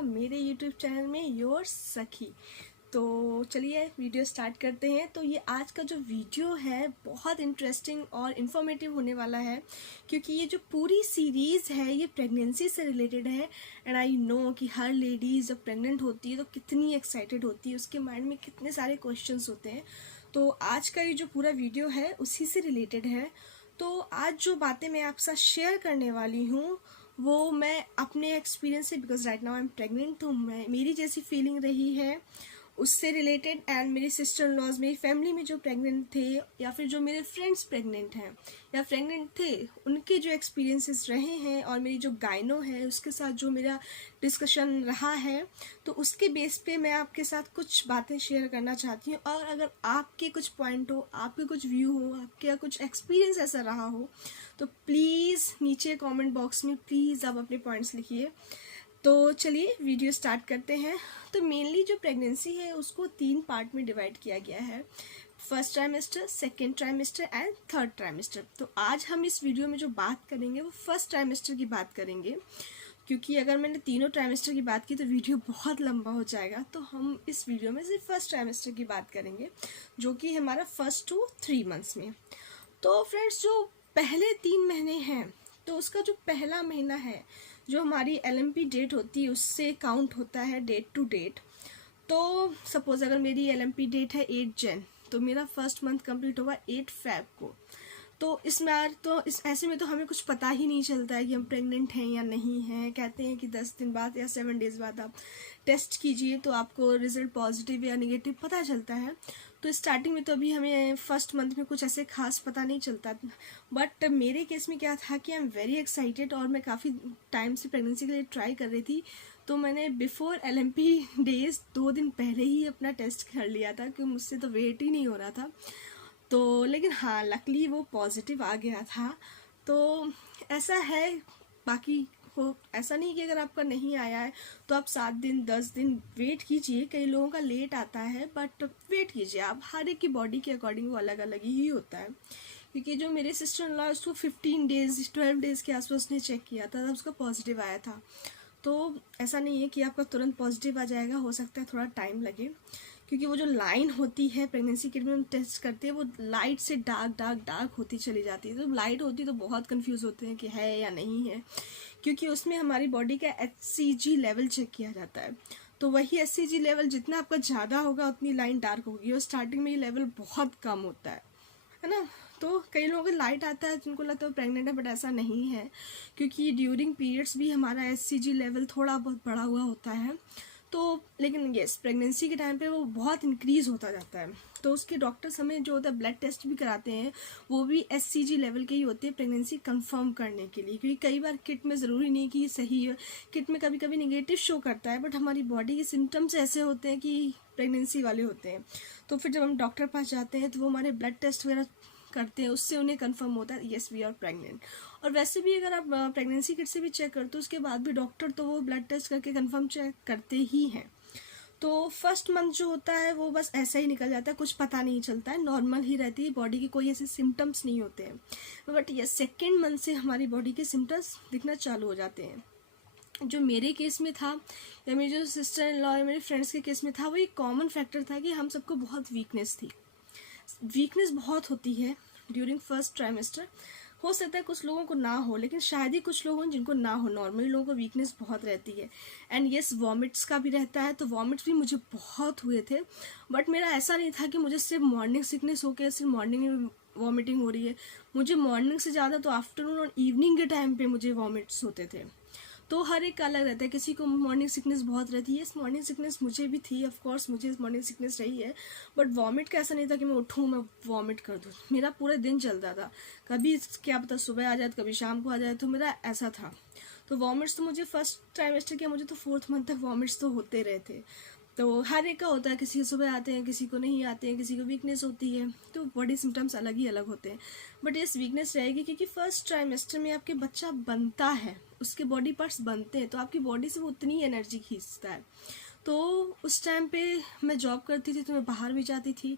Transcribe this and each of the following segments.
आपका मेरे YouTube channel में योर सखी। तो चलिए वीडियो स्टार्ट करते हैं। तो ये आज का जो वीडियो है बहुत इंटरेस्टिंग और इन्फॉर्मेटिव होने वाला है, क्योंकि ये जो पूरी सीरीज़ है ये प्रेगनेंसी से रिलेटेड है। एंड आई नो कि हर लेडीज़ जब प्रेग्नेंट होती है तो कितनी एक्साइटेड होती है, उसके माइंड में कितने सारे क्वेश्चंस होते हैं। तो आज का ये जो पूरा वीडियो है उसी से रिलेटेड है। तो आज जो बातें मैं आपके साथ शेयर करने वाली हूँ वो मैं अपने एक्सपीरियंस से, because right now I am pregnant, तो मेरी जैसी फीलिंग रही है उससे रिलेटेड। एंड मेरी सिस्टर इन लॉज, मेरी फैमिली में जो प्रेग्नेंट थे या फिर जो मेरे फ्रेंड्स प्रेग्नेंट हैं या प्रेग्नेंट थे, उनके जो एक्सपीरियंसेस रहे हैं और मेरी जो गायनो है उसके साथ जो मेरा डिस्कशन रहा है, तो उसके बेस पे मैं आपके साथ कुछ बातें शेयर करना चाहती हूँ। और अगर आपके कुछ पॉइंट हो, आपके कुछ व्यू हो, आपके कुछ एक्सपीरियंस ऐसा रहा हो, तो प्लीज़ नीचे कमेंट बॉक्स में प्लीज़ आप अपने पॉइंट्स लिखिए। तो चलिए वीडियो स्टार्ट करते हैं। तो मेनली जो प्रेगनेंसी है उसको 3 पार्ट में डिवाइड किया गया है, first trimester, second trimester and third trimester. तो आज हम इस वीडियो में जो बात करेंगे वो फर्स्ट ट्राइमेस्टर की बात करेंगे, क्योंकि अगर मैंने तीनों ट्राइमेस्टर की बात की तो वीडियो बहुत लंबा हो जाएगा। तो हम इस वीडियो में सिर्फ फर्स्ट ट्राइमेस्टर की बात करेंगे, जो कि हमारा 1 to 3 मंथ्स में। तो फ्रेंड्स, जो पहले 3 महीने हैं, तो उसका जो पहला महीना है जो हमारी LMP डेट होती है उससे काउंट होता है डेट टू डेट। तो सपोज अगर मेरी LMP डेट है 8 जन, तो मेरा फर्स्ट मंथ कंप्लीट होगा 8 फेब को। तो इस ऐसे में तो हमें कुछ पता ही नहीं चलता है कि हम प्रेग्नेंट हैं या नहीं हैं। कहते हैं कि 10 दिन बाद या 7 डेज बाद आप टेस्ट कीजिए तो आपको रिजल्ट पॉजिटिव या नेगेटिव पता चलता है। तो स्टार्टिंग में तो अभी हमें फर्स्ट मंथ में कुछ ऐसे खास पता नहीं चलता। बट मेरे केस में क्या था कि आई एम वेरी एक्साइटेड और मैं काफ़ी टाइम से प्रेगनेंसी के लिए ट्राई कर रही थी। तो मैंने बिफोर LMP डेज 2 दिन पहले ही अपना टेस्ट कर लिया था, क्योंकि मुझसे तो वेट ही नहीं हो रहा था। तो लेकिन हाँ, लकली वो पॉजिटिव आ गया था। तो ऐसा है, बाकी हो ऐसा नहीं कि अगर आपका नहीं आया है तो आप 7 दिन 10 दिन वेट कीजिए। कई लोगों का लेट आता है, बट वेट कीजिए आप। हर एक की बॉडी के अकॉर्डिंग वो अलग अलग ही होता है। क्योंकि जो मेरे सिस्टर इन लॉ, उसको 15 डेज 12 डेज के आसपास ने चेक किया था, तब उसका पॉजिटिव आया था। तो ऐसा नहीं है कि आपका तुरंत पॉजिटिव आ जाएगा, हो सकता है थोड़ा टाइम लगे, क्योंकि वो जो लाइन होती है प्रेगनेंसी किट में हम टेस्ट करते हैं वो लाइट से डार्क डार्क डार्क होती चली जाती है। तो लाइट होती है तो बहुत कंफ्यूज होते हैं कि है या नहीं है, क्योंकि उसमें हमारी बॉडी का HCG लेवल चेक किया जाता है। तो वही HCG लेवल जितना आपका ज़्यादा होगा उतनी लाइन डार्क होगी, और स्टार्टिंग में ये लेवल बहुत कम होता है ना। तो कई लोगों को लाइट आता है जिनको लगता है प्रेग्नेंट है, बट ऐसा नहीं है, क्योंकि ड्यूरिंग पीरियड्स भी हमारा HCG लेवल थोड़ा बहुत बढ़ा हुआ होता है। तो लेकिन येस, प्रेगनेंसी के टाइम पे वो बहुत इंक्रीज होता जाता है। तो उसके डॉक्टर्स हमें जो होता है ब्लड टेस्ट भी कराते हैं, वो भी HCG लेवल के ही होते हैं प्रेगनेंसी कंफर्म करने के लिए। क्योंकि कई बार किट में ज़रूरी नहीं कि सही है, किट में कभी कभी नेगेटिव शो करता है, बट हमारी बॉडी के सिम्टम्स ऐसे होते हैं कि प्रेगनेंसी वाले होते हैं। तो फिर जब हम डॉक्टर पास जाते हैं तो वो हमारे ब्लड टेस्ट वगैरह करते हैं, उससे उन्हें कंफर्म होता है येस वी आर प्रेग्नेंट। और वैसे भी अगर आप प्रेगनेंसी किट से भी चेक करते हो उसके बाद भी डॉक्टर तो वो ब्लड टेस्ट करके कंफर्म चेक करते ही हैं। तो फर्स्ट मंथ जो होता है वो बस ऐसा ही निकल जाता है, कुछ पता नहीं चलता है, नॉर्मल ही रहती है बॉडी की, कोई ऐसे सिम्टम्स नहीं होते हैं। बट ये सेकेंड मंथ से हमारी बॉडी के सिम्टम्स दिखना चालू हो जाते हैं। जो मेरे केस में था या मेरी जो सिस्टर इन लॉ या मेरे फ्रेंड्स के केस में था, वो एक कॉमन फैक्टर था कि हम सबको बहुत वीकनेस थी। वीकनेस बहुत होती है ड्यूरिंग फर्स्ट ट्राइमेस्टर। हो सकता है कुछ लोगों को ना हो, लेकिन शायद ही कुछ लोग हों जिनको ना हो। नॉर्मली लोगों को वीकनेस बहुत रहती है। एंड येस, वॉमिट्स का भी रहता है। तो वॉमिट्स भी मुझे बहुत हुए थे, बट मेरा ऐसा नहीं था कि मुझे सिर्फ मॉर्निंग सिकनेस हो के सिर्फ मॉर्निंग में वॉमिटिंग हो रही है। मुझे मॉर्निंग से ज़्यादा तो आफ्टरनून और इवनिंग के टाइम पे मुझे वॉमिट्स होते थे। तो हर एक का अलग रहता है, किसी को मॉर्निंग सिकनेस बहुत रहती है। इस मॉर्निंग सिकनेस मुझे भी थी, ऑफ कोर्स मुझे मॉर्निंग सिकनेस रही है, बट वॉमिट का ऐसा नहीं था कि मैं उठूँ मैं वॉमिट कर दूँ। मेरा पूरा दिन चलता था, कभी क्या पता सुबह आ जाए कभी शाम को आ जाए, तो मेरा ऐसा था। तो वॉमिट्स तो मुझे फर्स्ट ट्राइमेस्टर किया, मुझे तो 4th मंथ तक वॉमिट्स तो होते रहे थे। तो हर एक का होता है, किसी को सुबह आते हैं, किसी को नहीं आते हैं, किसी को वीकनेस होती है। तो बॉडी सिम्टम्स अलग ही अलग होते हैं। बट इस वीकनेस रहेगी क्योंकि फर्स्ट ट्राइमेस्टर में आपके बच्चा बनता है, उसके बॉडी पार्ट्स बनते हैं, तो आपकी बॉडी से वो उतनी एनर्जी खींचता है। तो उस टाइम पे मैं जॉब करती थी, तो मैं बाहर भी जाती थी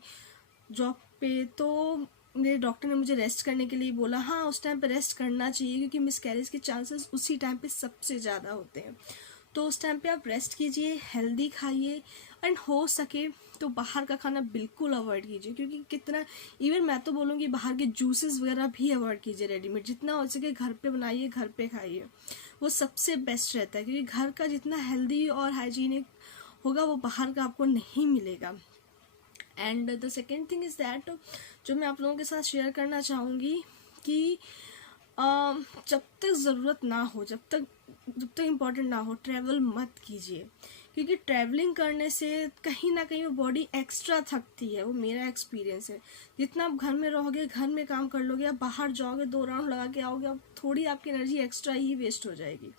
जॉब पे। तो मेरे डॉक्टर ने मुझे रेस्ट करने के लिए बोला। हाँ, उस टाइम पे रेस्ट करना चाहिए, क्योंकि मिसकैरेज के चांसेस उसी टाइम पे सबसे ज़्यादा होते हैं। तो उस टाइम पे आप रेस्ट कीजिए, हेल्दी खाइए, एंड हो सके तो बाहर का खाना बिल्कुल अवॉइड कीजिए, क्योंकि कितना, इवन मैं तो बोलूँगी बाहर के जूसेस वगैरह भी अवॉइड कीजिए रेडीमेड, जितना हो सके घर पे बनाइए, घर पे खाइए, वो सबसे बेस्ट रहता है, क्योंकि घर का जितना हेल्दी और हाइजीनिक होगा वो बाहर का आपको नहीं मिलेगा। And the second thing is that, जो मैं आप लोगों के साथ शेयर करना चाहूँगी कि जब तक ज़रूरत ना हो, जब तक इम्पोर्टेंट ना हो, ट्रैवल मत कीजिए, क्योंकि ट्रैवलिंग करने से कहीं ना कहीं वो बॉडी एक्स्ट्रा थकती है, वो मेरा एक्सपीरियंस है। जितना आप घर में रहोगे, घर में काम कर लोगे, आप बाहर जाओगे 2 राउंड लगा के आओगे, अब थोड़ी आपकी एनर्जी एक्स्ट्रा ही वेस्ट हो जाएगी।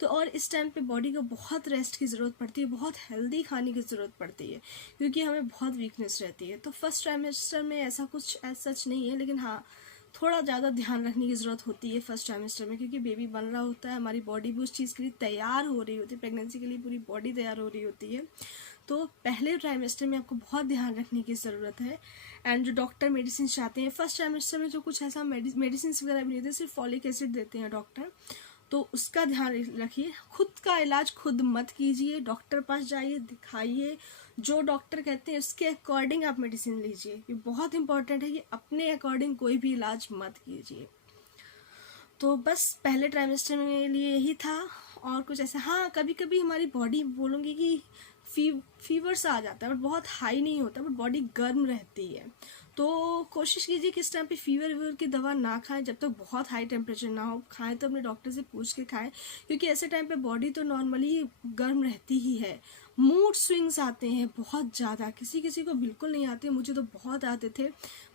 तो और इस टाइम पे बॉडी को बहुत रेस्ट की ज़रूरत पड़ती है, बहुत हेल्दी खाने की ज़रूरत पड़ती है, क्योंकि हमें बहुत वीकनेस रहती है। तो फर्स्ट ट्राइमेस्टर में ऐसा कुछ सच नहीं है, लेकिन हाँ, थोड़ा ज़्यादा ध्यान रखने की ज़रूरत होती है फर्स्ट ट्राइमेस्टर में, क्योंकि बेबी बन रहा होता है, हमारी बॉडी भी उस चीज़ के लिए तैयार हो रही होती है, प्रेगनेंसी के लिए पूरी बॉडी तैयार हो रही होती है। तो पहले ट्राइमेस्टर में आपको बहुत ध्यान रखने की ज़रूरत है। एंड जो डॉक्टर मेडिसिन चाहते हैं फर्स्ट ट्राइमेस्टर में, जो कुछ ऐसा मेडिसिन वगैरह भी नहीं देते, सिर्फ फॉलिक एसिड देते हैं डॉक्टर, तो उसका ध्यान रखिए। खुद का इलाज खुद मत कीजिए, डॉक्टर पास जाइए, दिखाइए, जो डॉक्टर कहते हैं उसके अकॉर्डिंग आप मेडिसिन लीजिए। ये बहुत इंपॉर्टेंट है कि अपने अकॉर्डिंग कोई भी इलाज मत कीजिए। तो बस पहले ट्राइमेस्टर में लिए यही था, और कुछ ऐसा, हाँ कभी कभी हमारी बॉडी बोलूँगी कि फीवर सा आ जाता है, बट बहुत हाई नहीं होता, बट बॉडी गर्म रहती है। तो कोशिश कीजिए कि इस टाइम पे फीवर की दवा ना खाएं, जब तक बहुत हाई टेम्परेचर ना हो। खाएं तो अपने डॉक्टर से पूछ के खाएं, क्योंकि ऐसे टाइम पे बॉडी तो नॉर्मली गर्म रहती ही है। मूड स्विंग्स आते हैं बहुत ज़्यादा, किसी किसी को बिल्कुल नहीं आते, मुझे तो बहुत आते थे।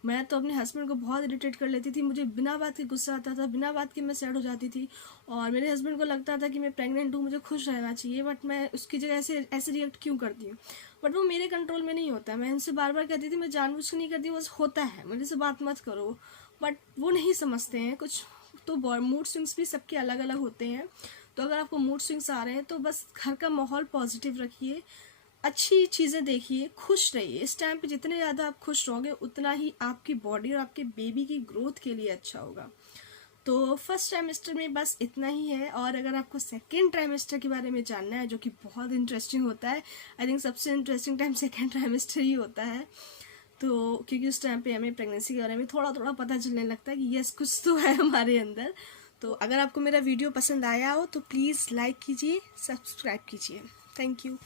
मैं तो अपने हस्बैंड को बहुत इरिटेट कर लेती थी, मुझे बिना बात के गुस्सा आता था, बिना बात के मैं सैड हो जाती थी, और मेरे हस्बैंड को लगता था कि मैं प्रेग्नेंट हूँ, मुझे खुश रहना चाहिए, बट मैं उसकी जगह ऐसे रिएक्ट क्यों करती हूँ। बट वो मेरे कंट्रोल में नहीं होता। मैं उनसे बार बार कहती थी मैं जानबूझ के नहीं करती, बस होता है, मेरे से बात मत करो, बट वो नहीं समझते हैं कुछ। तो मूड स्विंग्स भी सबके अलग अलग होते हैं। तो अगर आपको मूड स्विंग्स आ रहे हैं तो बस घर का माहौल पॉजिटिव रखिए, अच्छी चीज़ें देखिए, खुश रहिए। इस टाइम पे जितने ज़्यादा आप खुश रहोगे उतना ही आपकी बॉडी और आपके बेबी की ग्रोथ के लिए अच्छा होगा। तो फर्स्ट ट्राइमेस्टर में बस इतना ही है। और अगर आपको सेकेंड ट्राइमेस्टर के बारे में जानना है, जो कि बहुत इंटरेस्टिंग होता है, आई थिंक सबसे इंटरेस्टिंग टाइम सेकेंड ट्राइमेस्टर ही होता है। तो क्योंकि उस टाइम पे हमें प्रेगनेंसी के बारे में थोड़ा थोड़ा पता चलने लगता है कि यस कुछ तो है हमारे अंदर। तो अगर आपको मेरा वीडियो पसंद आया हो तो प्लीज़ लाइक कीजिए, सब्सक्राइब कीजिए। Thank you.